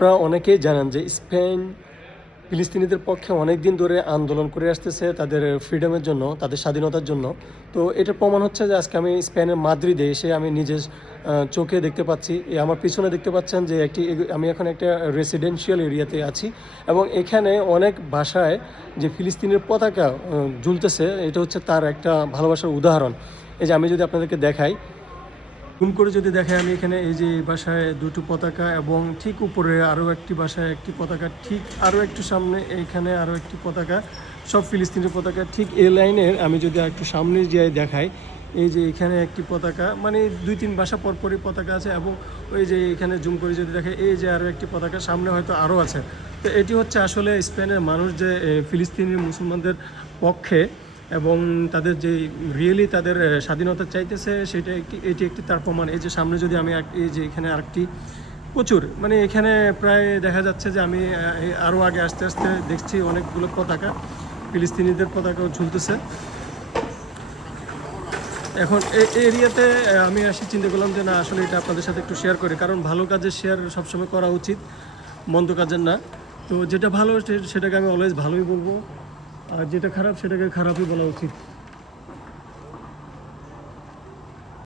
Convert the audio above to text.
আপনারা অনেকেই জানেন যে স্পেন ফিলিস্তিনিদের পক্ষে অনেক দিন ধরে আন্দোলন করে আসতেছে তাদের ফ্রিডমের জন্য, তাদের স্বাধীনতার জন্য। তো এটার প্রমাণ হচ্ছে যে আজকে আমি স্পেনের মাদ্রিদে এসে আমি নিজের চোখে দেখতে পাচ্ছি। আমার পিছনে দেখতে পাচ্ছেন যে আমি এখন একটা রেসিডেন্সিয়াল এরিয়াতে আছি এবং এখানে অনেক বাসায় যে ফিলিস্তিনের পতাকা ঝুলতেছে, এটা হচ্ছে তার একটা ভালোবাসার উদাহরণ। এই যে আমি যদি আপনাদেরকে দেখাই, জুম করে যদি দেখে, আমি এখানে এই যে বাসায় দুটো পতাকা এবং ঠিক উপরে আরও একটি বাসায় একটি পতাকা, ঠিক আরও একটু সামনে এইখানে আরও একটি পতাকা, সব ফিলিস্তিনের পতাকা। ঠিক এই লাইনের আমি যদি একটু সামনে যেয়ে দেখাই, এই যে এখানে একটি পতাকা, মানে 2-3 বাসা পরপরই পতাকা আছে এবং ওই যে এখানে জুম করে যদি দেখে এই যে আরও একটি পতাকা, সামনে হয়তো আরও আছে। তো এটি হচ্ছে আসলে স্পেনের মানুষ যে ফিলিস্তিনি মুসলমানদের পক্ষে এবং তাদের যে রিয়েলি তাদের স্বাধীনতা চাইতেছে, এটি একটি তার প্রমাণ। এই যে সামনে যদি আমি এই যে এখানে আরেকটি প্রচুর, মানে এখানে প্রায় দেখা যাচ্ছে যে আমি আরও আগে আস্তে আস্তে দেখছি অনেকগুলো পতাকা, ফিলিস্তিনিদের পতাকাও ঝুলতেছে। এখন এই এরিয়াতে আমি আসি, চিন্তা করলাম যে না, আসলে এটা আপনাদের সাথে একটু শেয়ার করি, কারণ ভালো কাজের শেয়ার সবসময় করা উচিত, মন্দ কাজের না। তো যেটা ভালো সেটাকে আমি অলওয়েজ ভালোই বলবো, আর যেটা খারাপ সেটাকে খারাপই বলা উচিত।